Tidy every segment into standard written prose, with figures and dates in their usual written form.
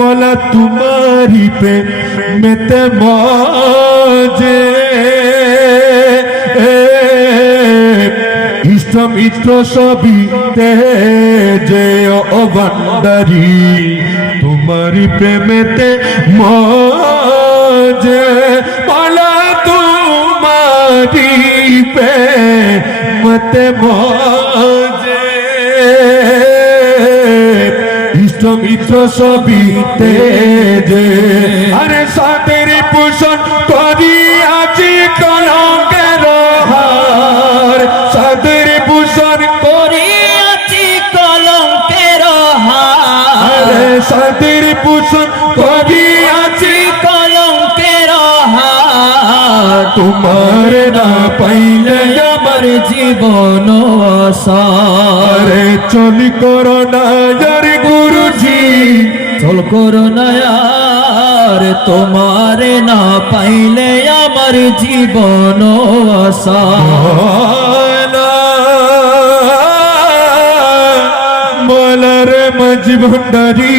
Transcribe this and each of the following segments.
মলা তোমারি প্রেমেতে মজে ইষ্ট মিত্র সবই তেজে ও ভান্ডারি তোমারি প্রেমেতে মজে মলা তোমারি প্রেমেতে মজে ইষ্ট মিত্র সবই তেজে আরে সাদের পোষণ করিয়াছি কলঙ্কের হার সাদের পোষণ করিয়াছি কলঙ্কের হার সাদের পোষণ করিয়াছি কলঙ্কের হার তোমার না পাইলে আমার জীবন সার চল করোনা যার গুরুজি চল করোনা আর তোমার না পাইলে আমার জীবন সার বলার মাঝ ভান্ডারি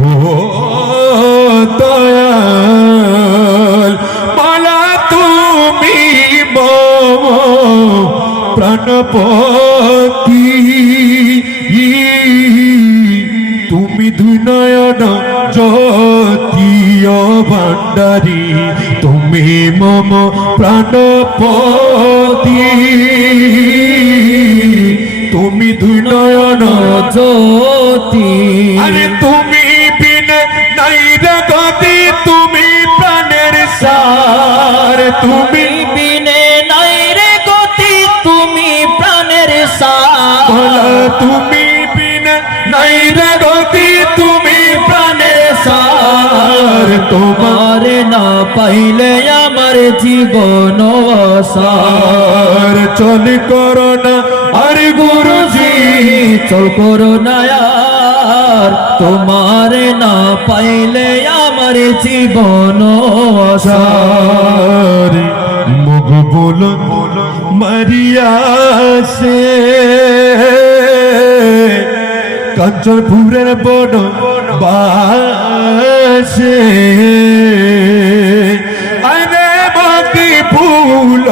ও দয়াল মালা তুমি প্রাণপতি তুমি দুই নয়ন জ্যোতিয় ভান্ডারি তুমি মম প্রাণপতি তুমি দুই নয়ন জ্যোতি আরে তুমি বিনে নাই রে গতি তুমি প্রাণের সার তুমি বিনে নাই রে গতি তুমি প্রাণের সার তুমি বিনে নাই রে গতি তুমি প্রাণের সার তোমার না পাইলে আমার জীবন সার চল করোনা আর গুরুজি চল করোনা আর তোমার না পাইলে আমার জীবন সার মুখ বলো মারিয়াছে কাঞ্চনপুরের বড় বাসে আরে মতি ফুল